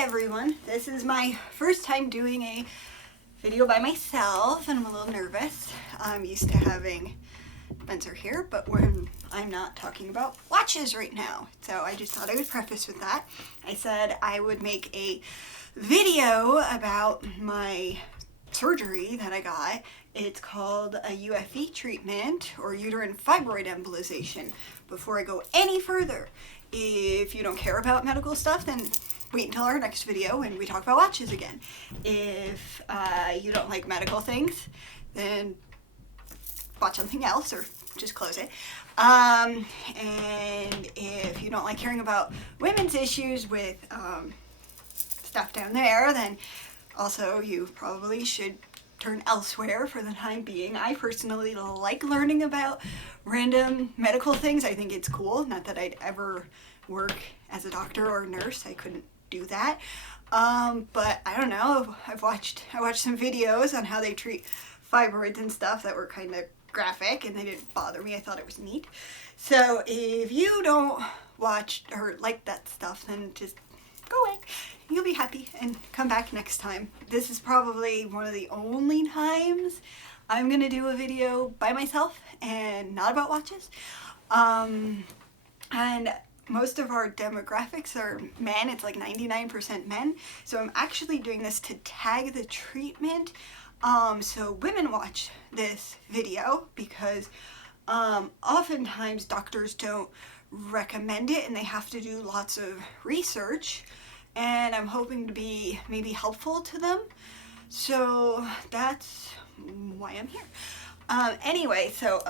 everyone, this is my first time doing a video by myself and I'm a little nervous. I'm used to having Spencer here, but I'm not talking about watches right now. So I just thought I would preface with that. I said I would make a video about my surgery that I got. It's called a UFE treatment or uterine fibroid embolization. Before I go any further, if you don't care about medical stuff, then wait until our next video when we talk about watches again. If you don't like medical things, then watch something else or just close it. And if you don't like hearing about women's issues with stuff down there, then also you probably should turn elsewhere for the time being. I personally like learning about random medical things. I think it's cool. Not that I'd ever work as a doctor or a nurse. I couldn't do that. But I don't know. I watched some videos on how they treat fibroids and stuff that were kind of graphic and they didn't bother me. I thought it was neat. So if you don't watch or like that stuff, then just go away. You'll be happy and come back next time. This is probably one of the only times I'm gonna do a video by myself and not about watches. And most of our demographics are men. It's like 99% men. So I'm actually doing this to tag the treatment so women watch this video, because oftentimes doctors don't recommend it and they have to do lots of research, and I'm hoping to be maybe helpful to them. So that's why I'm here. Anyway, so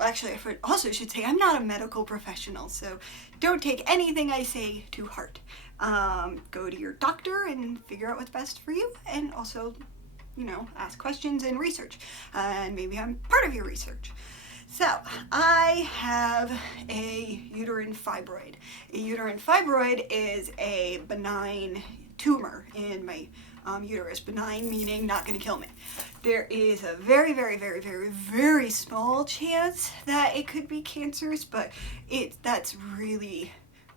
actually, I also should say I'm not a medical professional, so don't take anything I say to heart. Go to your doctor and figure out what's best for you, and also, you know, ask questions and research. And maybe I'm part of your research. So, I have a uterine fibroid. A uterine fibroid is a benign tumor in my uterus. Benign meaning not going to kill me. There is a very, very, very, very, very small chance that it could be cancerous, but that's really,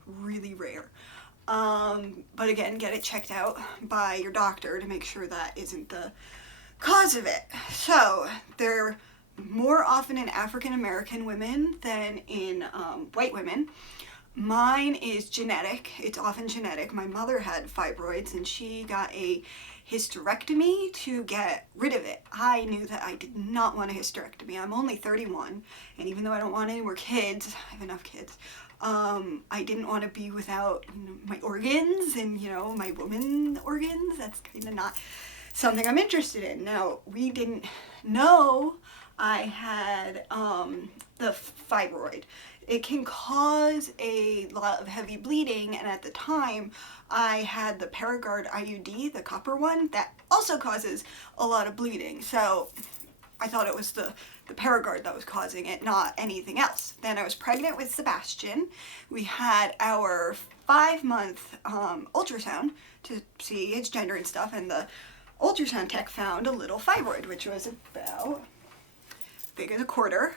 really rare. But again, get it checked out by your doctor to make sure that isn't the cause of it. So they're more often in African American women than in white women. Mine is genetic. It's often genetic. My mother had fibroids and she got a hysterectomy to get rid of it. I knew that I did not want a hysterectomy. I'm only 31, and even though I don't want any more kids, I have enough kids, I didn't want to be without, you know, my organs and, you know, my woman organs. That's kind of not something I'm interested in. Now, we didn't know I had the fibroid. It can cause a lot of heavy bleeding, and at the time I had the Paragard IUD, the copper one, that also causes a lot of bleeding. So I thought it was the Paragard that was causing it, not anything else. Then I was pregnant with Sebastian. We had our 5-month ultrasound to see his gender and stuff, and the ultrasound tech found a little fibroid, which was about big as a quarter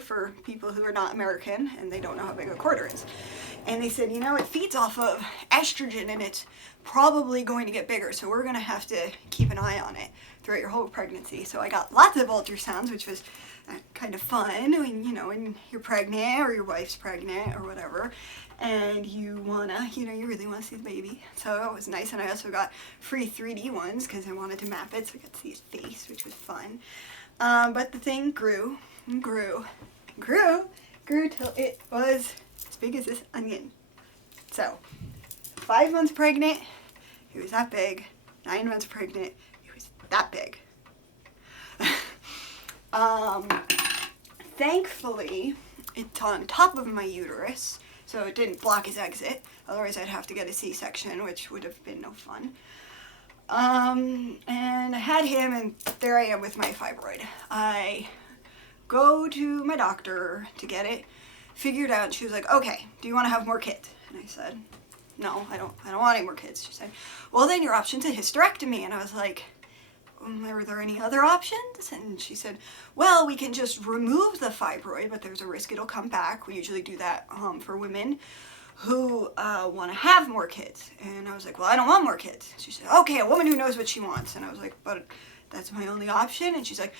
for people who are not American and they don't know how big a quarter is. And they said, you know, it feeds off of estrogen and it's probably going to get bigger, so we're going to have to keep an eye on it throughout your whole pregnancy. So I got lots of ultrasounds, which was kind of fun when, you know, when you're pregnant or your wife's pregnant or whatever, and you wanna, you know, you really want to see the baby. So it was nice, and I also got free 3D ones because I wanted to map it so I got to see his face, which was fun. But the thing grew and grew and grew till it was as big as this onion. So 5 months pregnant, it was that big. 9 months pregnant, it was that big. Thankfully, it's on top of my uterus, so it didn't block his exit. Otherwise, I'd have to get a C-section, which would have been no fun. And I had him, and there I am with my fibroid. I go to my doctor to get it figured out, and she was like, okay, do you want to have more kids? And I said, no, I don't want any more kids. She said, well, then your option's a hysterectomy. And I was like, are there any other options? And she said, well, we can just remove the fibroid, but there's a risk it'll come back. We usually do that for women who want to have more kids. And I was like, well, I don't want more kids. She said, okay, a woman who knows what she wants. And I was like, but that's my only option. And she's like,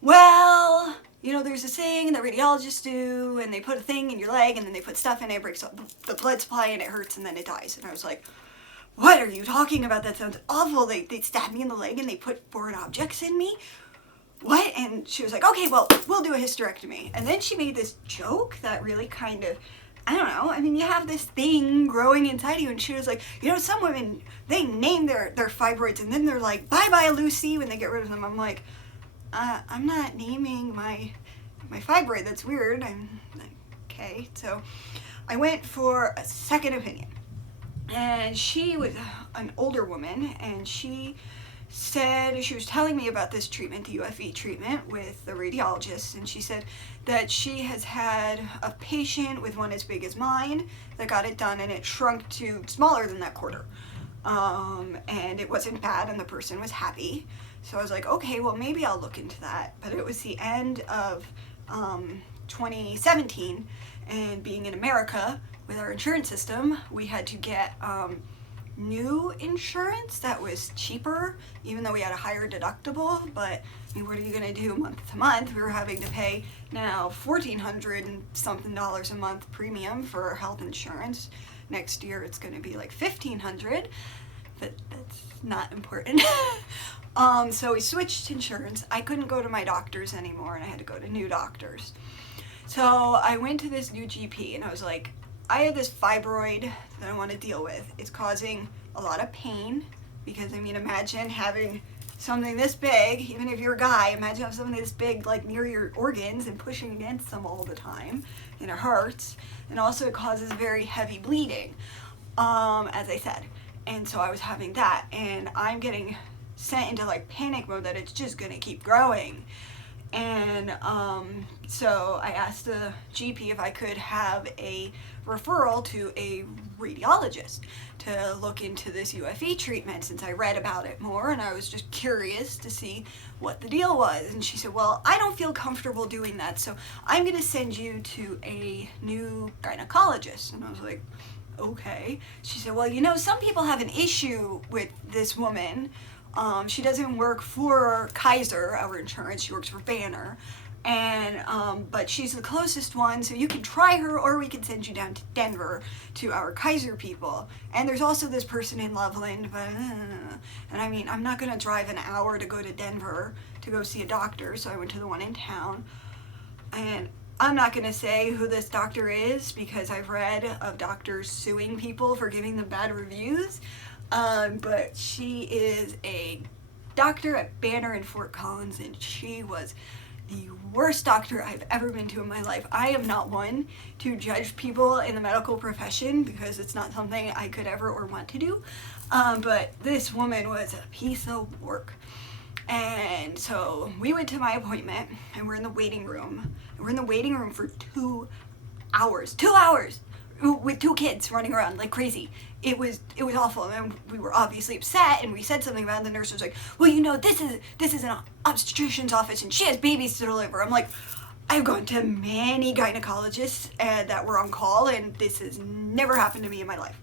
well, you know, there's this thing that radiologists do, and they put a thing in your leg, and then they put stuff in it, it breaks up the blood supply, and it hurts, and then it dies. And I was like, what are you talking about? That sounds awful. They stab me in the leg, and they put foreign objects in me. What? And she was like, okay, well, we'll do a hysterectomy. And then she made this joke that really kind of, I don't know, I mean, you have this thing growing inside you, and she was like, you know, some women, they name their fibroids, and then they're like, bye-bye, Lucy, when they get rid of them. I'm like, I'm not naming my fibroid. That's weird. I'm okay. So I went for a second opinion, and she was an older woman, and she said, she was telling me about this treatment, the UFE treatment with the radiologist, and she said that she has had a patient with one as big as mine that got it done, and it shrunk to smaller than that quarter. And it wasn't bad, and the person was happy. So I was like, okay, well, maybe I'll look into that. But it was the end of 2017, and being in America with our insurance system, we had to get new insurance that was cheaper, even though we had a higher deductible. But I mean, what are you going to do month to month? We were having to pay now $1,400 and something a month premium for health insurance. Next year it's going to be like $1,500, but that's not important. So we switched insurance. I couldn't go to my doctors anymore, and I had to go to new doctors. So I went to this new GP, and I was like, I have this fibroid that I want to deal with. It's causing a lot of pain, because I mean, imagine having something this big, even if you're a guy, imagine having something this big like near your organs and pushing against them all the time, and it hurts. And also it causes very heavy bleeding, as I said. And so I was having that, and I'm getting sent into like panic mode that it's just gonna keep growing. And so I asked the GP if I could have a referral to a radiologist to look into this UFE treatment, since I read about it more, and I was just curious to see what the deal was. And she said, well, I don't feel comfortable doing that, so I'm gonna send you to a new gynecologist. And I was like, okay. She said, well, you know, some people have an issue with this woman. She doesn't work for Kaiser, our insurance, she works for Banner, and but she's the closest one, so you can try her, or we can send you down to Denver to our Kaiser people. And there's also this person in Loveland, but and I mean, I'm not gonna drive an hour to go to Denver to go see a doctor, so I went to the one in town. And I'm not gonna say who this doctor is, because I've read of doctors suing people for giving them bad reviews. But she is a doctor at Banner in Fort Collins, and she was the worst doctor I've ever been to in my life. I am not one to judge people in the medical profession, because it's not something I could ever or want to do. But this woman was a piece of work. And so we went to my appointment, and we're in the waiting room. And we're in the waiting room for 2 hours. 2 hours! With 2 kids running around like crazy. It was awful, and we were obviously upset, and we said something about it, and the nurse was like, well, you know, this is an obstetrician's office, and she has babies to deliver. I'm like, I've gone to many gynecologists that were on call, and this has never happened to me in my life.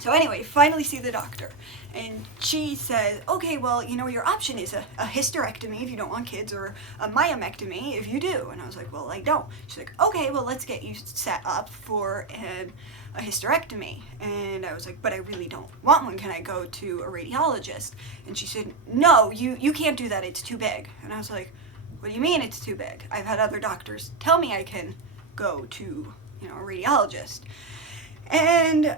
So anyway, finally see the doctor, and she says, okay, well, you know, your option is a hysterectomy if you don't want kids, or a myomectomy if you do. And I was like, well, I don't. She's like, okay, well, let's get you set up for a hysterectomy. And I was like, but I really don't want one. Can I go to a radiologist? And she said, no, you can't do that. It's too big. And I was like, what do you mean it's too big? I've had other doctors tell me I can go to, you know, a radiologist. And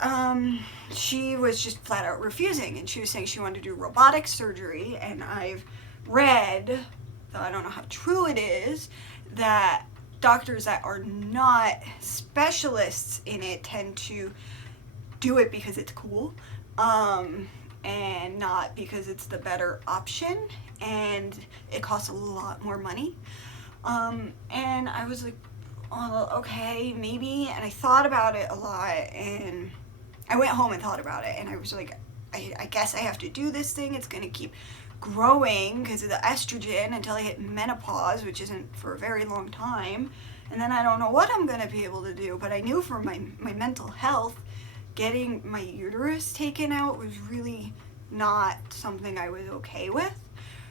she was just flat out refusing, and she was saying she wanted to do robotic surgery. And I've read, though I don't know how true it is, that doctors that are not specialists in it tend to do it because it's cool, and not because it's the better option, and it costs a lot more money. And I was like, well, okay, maybe. And I thought about it a lot, and I went home and thought about it, and I was like, I guess I have to do this thing. It's gonna keep growing because of the estrogen until I hit menopause, which isn't for a very long time. and then I don't know what I'm gonna be able to do. But I knew for my mental health, getting my uterus taken out was really not something I was okay with.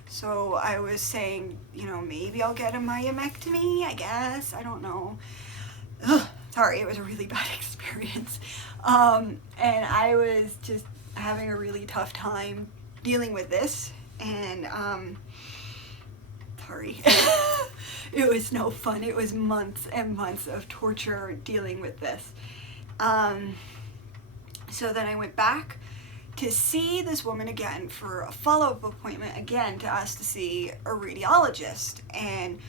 So I was saying, you know, maybe I'll get a myomectomy, I guess. I don't know. Ugh, sorry, it was a really bad experience. And I was just having a really tough time dealing with this. And, sorry. It was no fun. It was months and months of torture dealing with this. So then I went back to see this woman again for a follow-up appointment again to ask to see a radiologist. And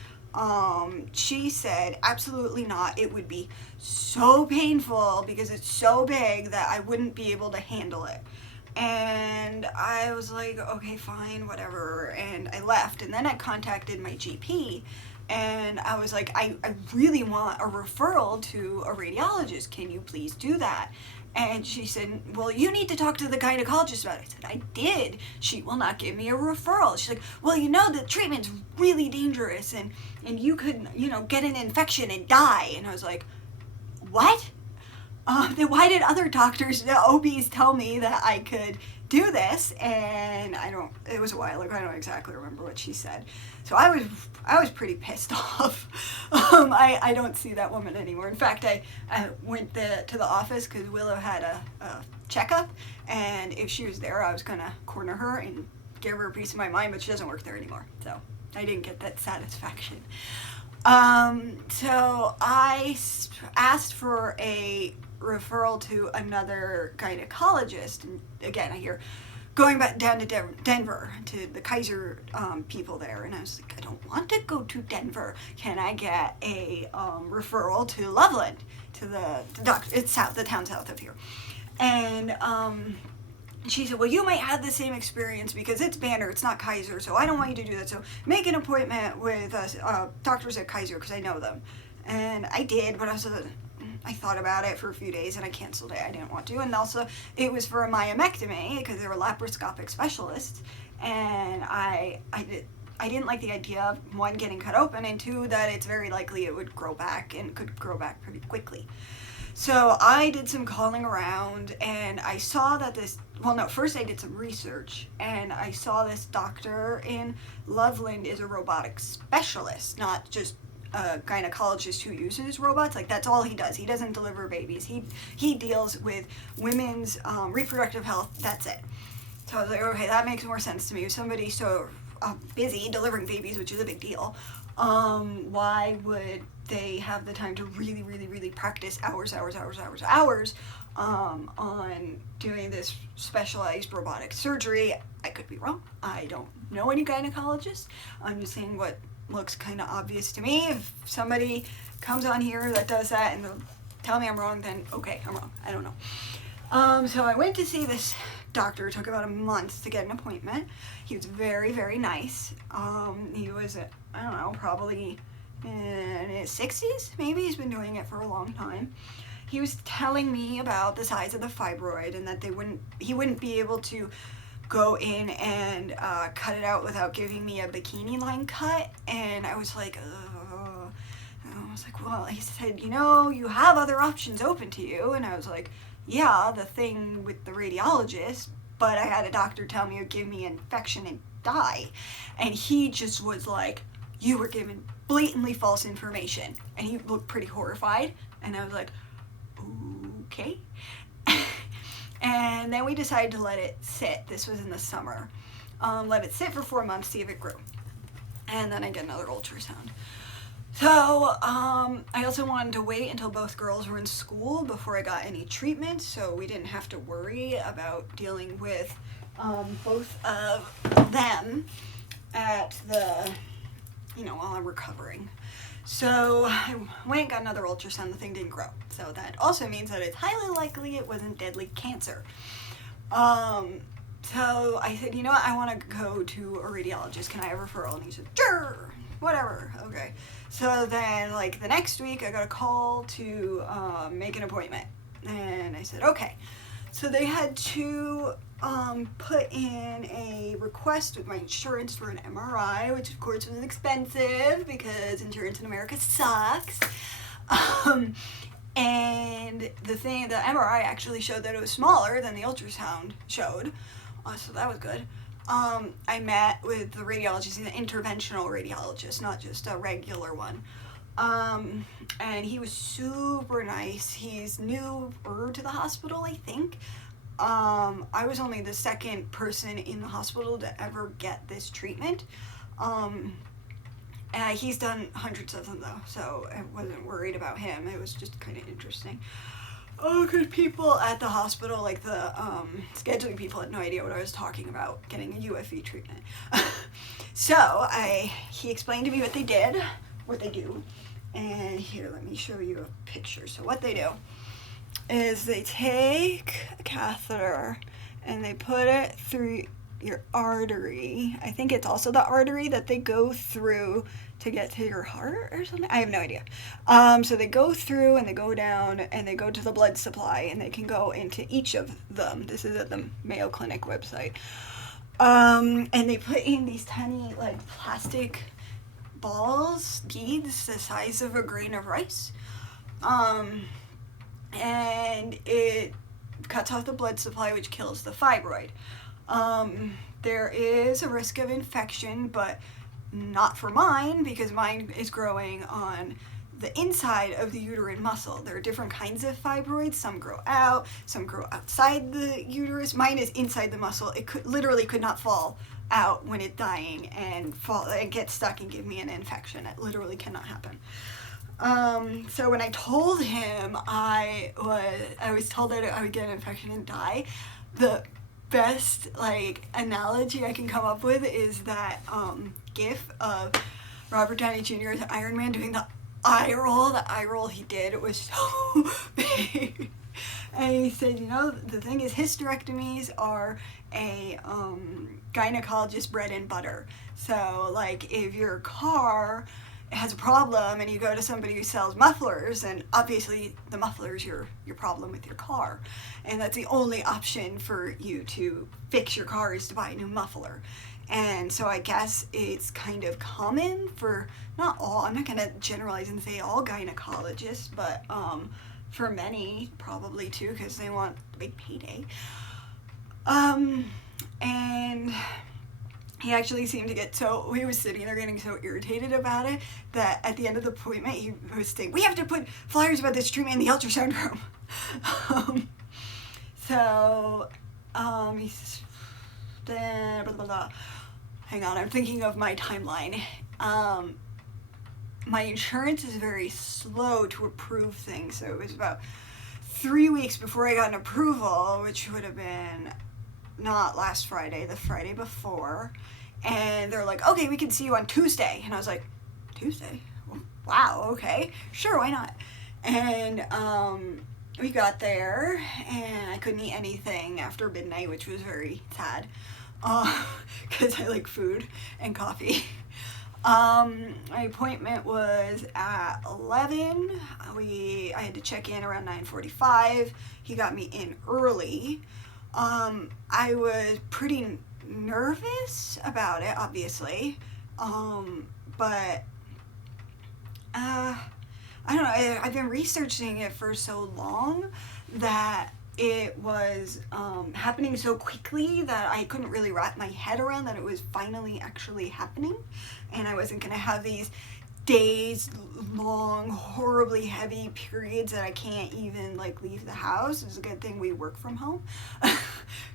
she said absolutely not. It would be so painful because it's so big that I wouldn't be able to handle it. And I was like, okay, fine, whatever. And I left. And then I contacted my GP. And I was like, I really want a referral to a radiologist. Can you please do that? And she said, well, you need to talk to the gynecologist about it. I said, I did. She will not give me a referral. She's like, well, you know, the treatment's really dangerous and you could, you know, get an infection and die. And I was like, what? Then why did other doctors, the OBs, tell me that I could do this? And it was a while ago. I don't exactly remember what she said. So I was pretty pissed off. I don't see that woman anymore. In fact, I went to the office because Willow had a checkup, and if she was there, I was gonna corner her and give her a piece of my mind, but she doesn't work there anymore. So I didn't get that satisfaction. So I asked for a referral to another gynecologist, and again, I hear going back down to Denver to the Kaiser people there, and I was like, I don't want to go to Denver. Can I get a referral to Loveland, to the doctor? It's the town south of here. And she said, well, you might have the same experience because it's Banner, it's not Kaiser, so I don't want you to do that. So make an appointment with doctors at Kaiser because I know them. And I did, but I thought about it for a few days and I canceled it. I didn't want to. And also, it was for a myomectomy because they were laparoscopic specialists. And I didn't like the idea of, one, getting cut open, and two, that it's very likely it would grow back and could grow back pretty quickly. So I did some calling around, and I saw that first I did some research, and I saw this doctor in Loveland is a robotic specialist, not just a gynecologist who uses robots. Like, that's all he does. He doesn't deliver babies. He deals with women's reproductive health. That's it. So I was like, okay, that makes more sense to me. If somebody's so busy delivering babies, which is a big deal, why would they have the time to really, really, really practice hours on doing this specialized robotic surgery? I could be wrong. I don't know any gynecologists. I'm just saying what looks kind of obvious to me. If somebody comes on here that does that and they'll tell me I'm wrong, then okay, I'm wrong. I don't know. So I went to see this doctor. It took about a month to get an appointment. He was very, very nice. He was, I don't know, probably in his 60s, maybe. He's been doing it for a long time. He was telling me about the size of the fibroid and that he wouldn't be able to go in and cut it out without giving me a bikini line cut. And I was like, well, he said, you know, you have other options open to you. And I was like, yeah, the thing with the radiologist, but I had a doctor tell me it would give me an infection and die. And he just was like, you were given blatantly false information. And he looked pretty horrified. And I was like, okay. And then we decided to let it sit. This was in the summer. Let it sit for 4 months, see if it grew. And then I get another ultrasound. So I also wanted to wait until both girls were in school before I got any treatment, so we didn't have to worry about dealing with both of them at while I'm recovering. So I went and got another ultrasound. The thing didn't grow. So that also means that it's highly likely it wasn't deadly cancer. So I said, you know what, I want to go to a radiologist. Can I have a referral? And he said, sure, whatever, okay. So then, like, the next week, I got a call to make an appointment. And I said, okay. So they had to put in a request with my insurance for an MRI, which of course was expensive because insurance in America sucks. And the MRI actually showed that it was smaller than the ultrasound showed, so that was good. I met with the radiologist, he's an interventional radiologist, not just a regular one. And he was super nice. He's newer to the hospital, I think. I was only the second person in the hospital to ever get this treatment. He's done hundreds of them though, so I wasn't worried about him. It was just kind of interesting. Good people at the hospital, like the scheduling people, had no idea what I was talking about, getting a UFE treatment. So he explained to me what they do. And here, let me show you a picture. So what they do is they take a catheter and they put it through your artery. I think it's also the artery that they go through to get to your heart or something. I have no idea. So they go through and they go down and they go to the blood supply, and they can go into each of them. This is at the Mayo Clinic website. And they put in these tiny like plastic beads the size of a grain of rice. And it cuts off the blood supply, which kills the fibroid. There is a risk of infection, but not for mine, because mine is growing on the inside of the uterine muscle. There are different kinds of fibroids. Some grow out, some grow outside the uterus. Mine is inside the muscle. It literally could not fall out when it's dying and get stuck and give me an infection. It literally cannot happen. So when I told him I was told that I would get an infection and die, the best analogy I can come up with is that gif of Robert Downey Jr. as Iron Man doing the eye roll. The eye roll he did was so big. And he said, the thing is, hysterectomies are a gynecologist bread and butter. So if your car has a problem and you go to somebody who sells mufflers, and obviously the muffler's your problem with your car, and that's the only option for you to fix your car is to buy a new muffler. And so I guess it's kind of common for, not all, I'm not going to generalize and say all gynecologists, but for many probably too, because they want a big payday. And he actually seemed to he was sitting there getting so irritated about it that at the end of the appointment he was saying, we have to put flyers about this treatment in the ultrasound room. He's blah, blah, blah. Hang on, I'm thinking of my timeline. My insurance is very slow to approve things, so it was about 3 weeks before I got an approval, which would have been not last Friday, the Friday before. And they're like, okay, we can see you on Tuesday. And I was like, Tuesday? Wow, okay, sure, why not? And we got there, and I couldn't eat anything after midnight, which was very sad, because I like food and coffee. My appointment was at 11. I had to check in around 9:45. He got me in early. I was pretty nervous about it, obviously, but I don't know, I've been researching it for so long that it was happening so quickly that I couldn't really wrap my head around that it was finally actually happening, and I wasn't going to have these days long, horribly heavy periods that I can't even leave the house. It's a good thing we work from home,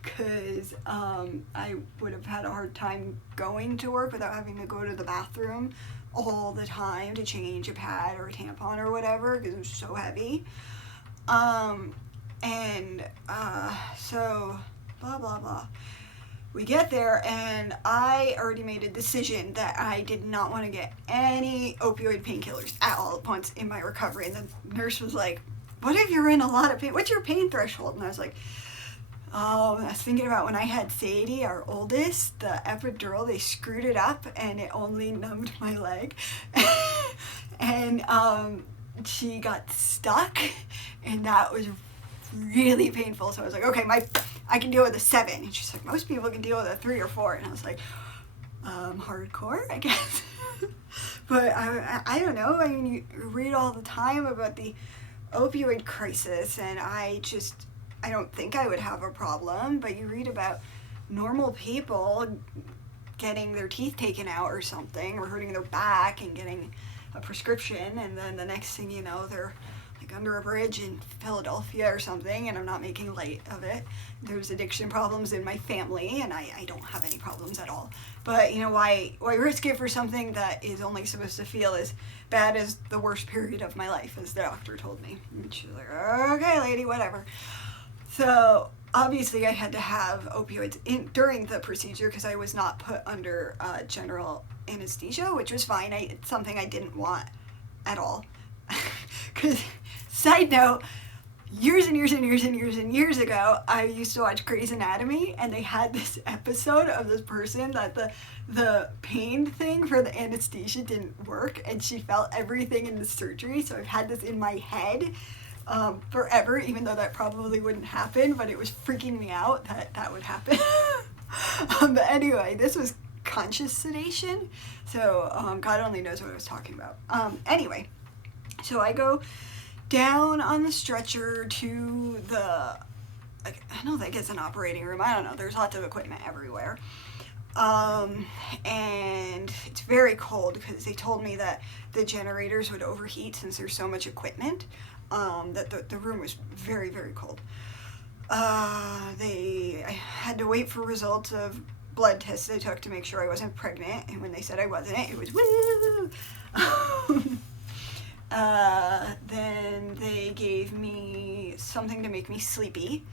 because I would have had a hard time going to work without having to go to the bathroom all the time to change a pad or a tampon or whatever, because it was so heavy. So blah blah blah. We get there, and I already made a decision that I did not want to get any opioid painkillers at all at once in my recovery. And the nurse was like, what if you're in a lot of pain? What's your pain threshold? And I was like, I was thinking about when I had Sadie, our oldest, the epidural, they screwed it up and it only numbed my leg. And she got stuck, and that was really painful. So I was like, okay, I can deal with a 7. And she's like, most people can deal with a 3 or 4. And I was like, hardcore, I guess. But I don't know. I mean, you read all the time about the opioid crisis, and I don't think I would have a problem. But you read about normal people getting their teeth taken out or something, or hurting their back and getting a prescription, and then the next thing you know, they're like under a bridge in Philadelphia or something, and I'm not making light of it. There's addiction problems in my family, and I don't have any problems at all. But, you know, why risk it for something that is only supposed to feel as bad as the worst period of my life, as the doctor told me. And she's like, okay, lady, whatever. So obviously I had to have opioids during the procedure because I was not put under general anesthesia, which was fine. It's something I didn't want at all. Because, side note, years and years and years and years and years ago, I used to watch Grey's Anatomy, and they had this episode of this person that the pain thing for the anesthesia didn't work, and she felt everything in the surgery. So I've had this in my head forever, even though that probably wouldn't happen, but it was freaking me out that would happen. But anyway, this was conscious sedation, so God only knows what I was talking about. Anyway, so I go down on the stretcher to I don't think it's an operating room, I don't know, there's lots of equipment everywhere. And it's very cold because they told me that the generators would overheat since there's so much equipment, that the room was very, very cold. I had to wait for results of blood tests they took to make sure I wasn't pregnant, and when they said I wasn't, it was woo! Then they gave me something to make me sleepy,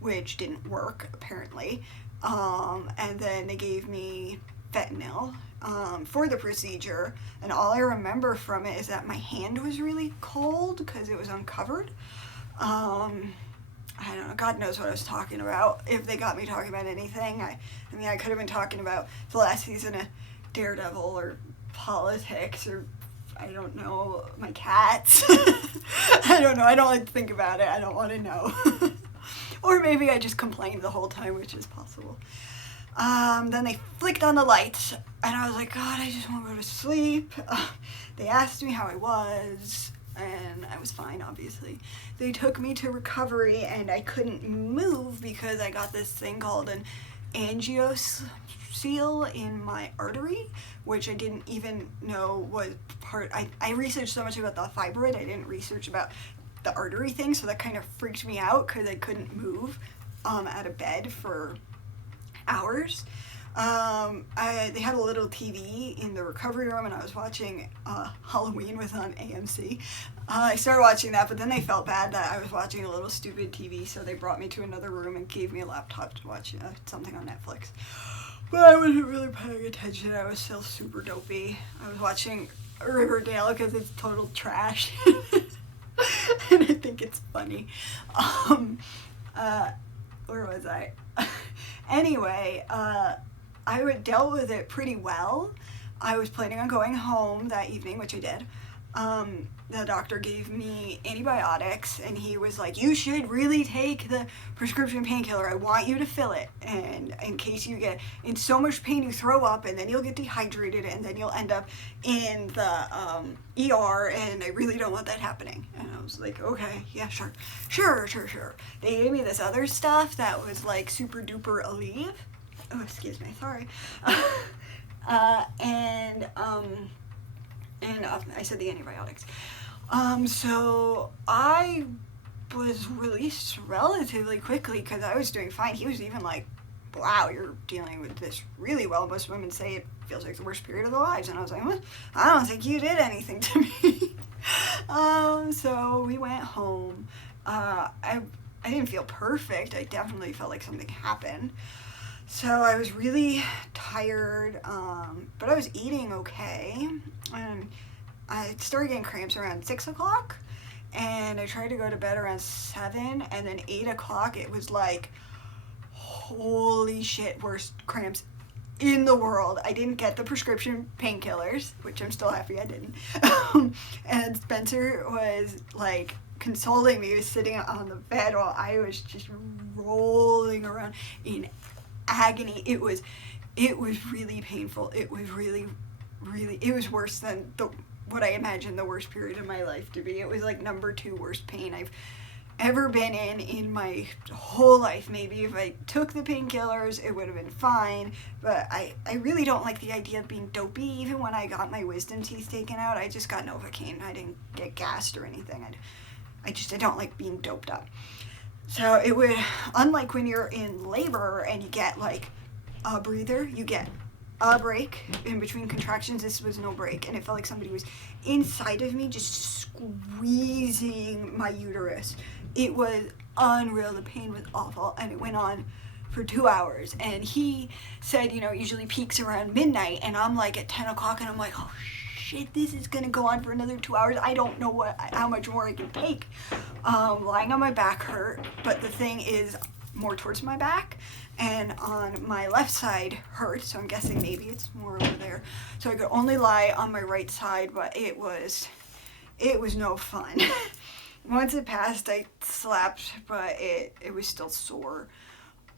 which didn't work, apparently. And then they gave me fentanyl for the procedure, and all I remember from it is that my hand was really cold because it was uncovered. I don't know, God knows what I was talking about, if they got me talking about anything. I mean, I could have been talking about the last season of Daredevil, or politics, or I don't know, my cats. I don't know, I don't like to think about it, I don't want to know. Or maybe I just complained the whole time, which is possible. Then they flicked on the lights, and I was like, God, I just want to go to sleep. They asked me how I was, and I was fine, obviously. They took me to recovery, and I couldn't move because I got this thing called an angioseel in my artery, which I didn't even know was part. I researched so much about the fibroid, I didn't research about the artery thing, so that kind of freaked me out because I couldn't move out of bed for hours. They had a little TV in the recovery room, and I was watching Halloween was on AMC. I started watching that, but then they felt bad that I was watching a little stupid TV, so they brought me to another room and gave me a laptop to watch something on Netflix. But I wasn't really paying attention. I was still super dopey. I was watching Riverdale because it's total trash. And I think it's funny. Where was I? Anyway, I dealt with it pretty well. I was planning on going home that evening, which I did. The doctor gave me antibiotics, and he was like, you should really take the prescription painkiller. I want you to fill it, and in case you get in so much pain you throw up, and then you'll get dehydrated, and then you'll end up in the ER, and I really don't want that happening. And I was like, okay, yeah, sure. They gave me this other stuff that was like super duper Aleve. Oh, excuse me, sorry. And I said the antibiotics. So I was released relatively quickly because I was doing fine. He was even like, wow, you're dealing with this really well. Most women say it feels like the worst period of their lives. And I was like, what? I don't think you did anything to me. So we went home. I didn't feel perfect. I definitely felt like something happened. So I was really tired, but I was eating okay. And I started getting cramps around 6 o'clock, and I tried to go to bed around 7, and then 8 o'clock it was like, holy shit, worst cramps in the world. I didn't get the prescription painkillers, which I'm still happy I didn't. And Spencer was like consoling me was sitting on the bed while I was just rolling around in agony. It was really painful. It was really, it was worse than what I imagined the worst period of my life to be. It was like number 2 worst pain I've ever been in my whole life. Maybe if I took the painkillers, it would have been fine, but I really don't like the idea of being dopey. Even when I got my wisdom teeth taken out, I just got Novocaine. I didn't get gassed or anything. I don't like being doped up. So it would, unlike when you're in labor and you get like a breather, you get a break in between contractions. This was no break, and it felt like somebody was inside of me just squeezing my uterus. It was unreal. The pain was awful, and it went on for 2 hours. And he said, it usually peaks around midnight, and I'm like at 10 o'clock, and I'm like, oh shit, this is gonna go on for another 2 hours. I don't know how much more I can take. Lying on my back hurt, but the thing is more towards my back, and on my left side hurt, so I'm guessing maybe it's more over there. So I could only lie on my right side, but it was no fun. Once it passed, I slept, but it was still sore.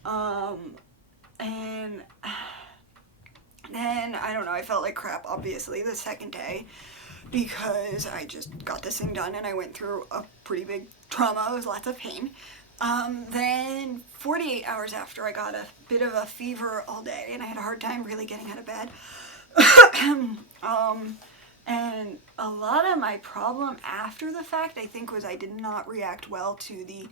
And then, I don't know, I felt like crap, obviously, the second day, because I just got this thing done, and I went through a pretty big trauma. It was lots of pain. Then 48 hours after, I got a bit of a fever all day, and I had a hard time really getting out of bed. And a lot of my problem after the fact, I think, was I did not react well to the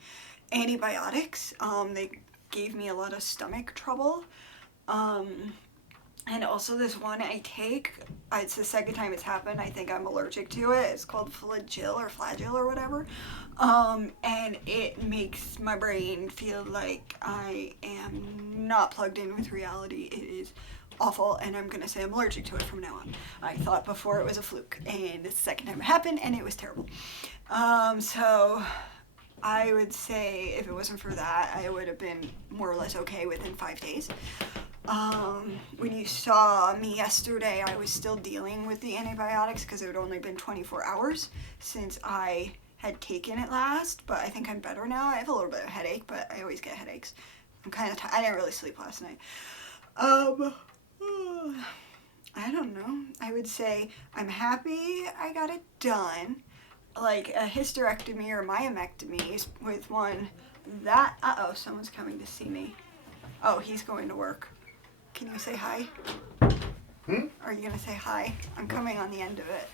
antibiotics. They gave me a lot of stomach trouble. And also this one I take, it's the second time it's happened. I think I'm allergic to it. It's called Flagyl or whatever. And it makes my brain feel like I am not plugged in with reality. It is awful, and I'm gonna say I'm allergic to it from now on. I thought before it was a fluke, and it's the second time it happened, and it was terrible. So I would say if it wasn't for that, I would have been more or less okay within 5 days. When you saw me yesterday, I was still dealing with the antibiotics because it had only been 24 hours since I had taken it last, but I think I'm better now. I have a little bit of a headache, but I always get headaches. I'm kind of tired. I didn't really sleep last night. I don't know. I would say I'm happy I got it done. Like a hysterectomy or myomectomy with one that, someone's coming to see me. Oh, he's going to work. Can you say hi? Are you gonna say hi? I'm coming on the end of it.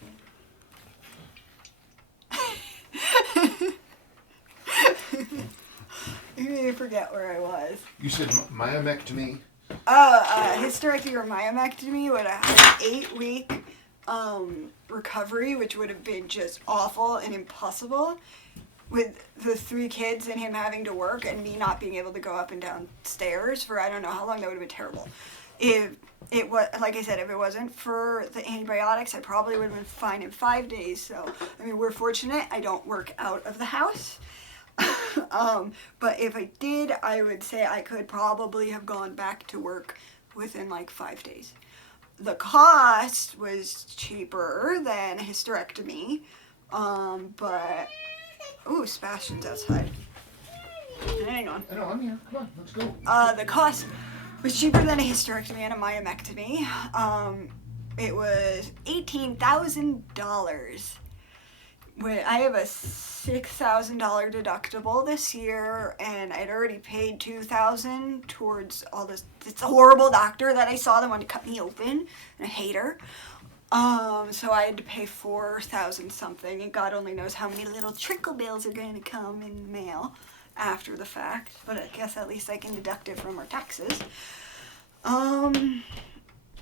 You made me forget where I was. You said myomectomy? Hysterectomy or myomectomy would have had an 8-week recovery, which would have been just awful and impossible with the 3 kids and him having to work and me not being able to go up and down stairs for I don't know how long. That would have been terrible. If it was, like I said, if it wasn't for the antibiotics, I probably would have been fine in 5 days. So, I mean, we're fortunate I don't work out of the house. But if I did, I would say I could probably have gone back to work within like 5 days. The cost was cheaper than a hysterectomy, but ooh, Sebastian's outside. Hang on. I know, I'm here. Come on, let's go. The cost was cheaper than a hysterectomy and a myomectomy. It was $18,000. I have a $6,000 deductible this year, and I'd already paid $2,000 towards all this. It's a horrible doctor that I saw that wanted to cut me open, and I hate her. So I had to pay $4,000 something, and God only knows how many little trickle bills are going to come in the mail after the fact. But I guess at least I can deduct it from our taxes.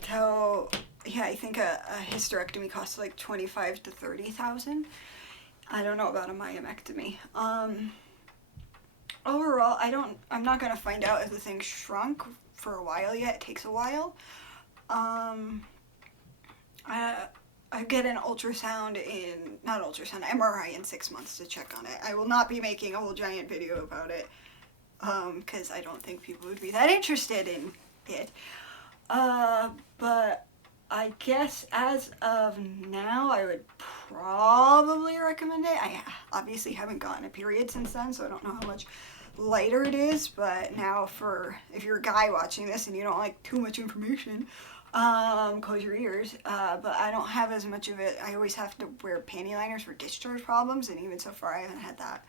So yeah, I think a hysterectomy costs like $25,000 to $30,000. I don't know about a myomectomy. Overall, I'm not gonna find out if the thing shrunk for a while yet. It takes a while. I get an MRI in 6 months to check on it. I will not be making a whole giant video about it, because I don't think people would be that interested in it. But I guess as of now, I would probably recommend it. I obviously haven't gotten a period since then, so I don't know how much lighter it is, but now if you're a guy watching this and you don't like too much information, close your ears, but I don't have as much of it. I always have to wear panty liners for discharge problems, and even so far I haven't had that,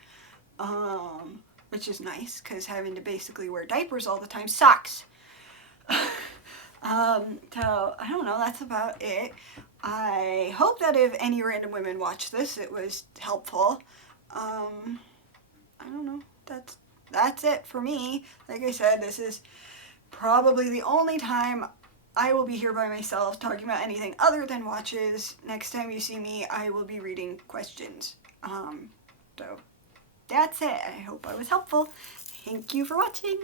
which is nice, because having to basically wear diapers all the time sucks. So I don't know, that's about it. I hope that if any random women watch this, it was helpful. I don't know, that's it for me. Like I said, this is probably the only time I will be here by myself talking about anything other than watches. Next time you see me, I will be reading questions. So that's it. I hope I was helpful. Thank you for watching.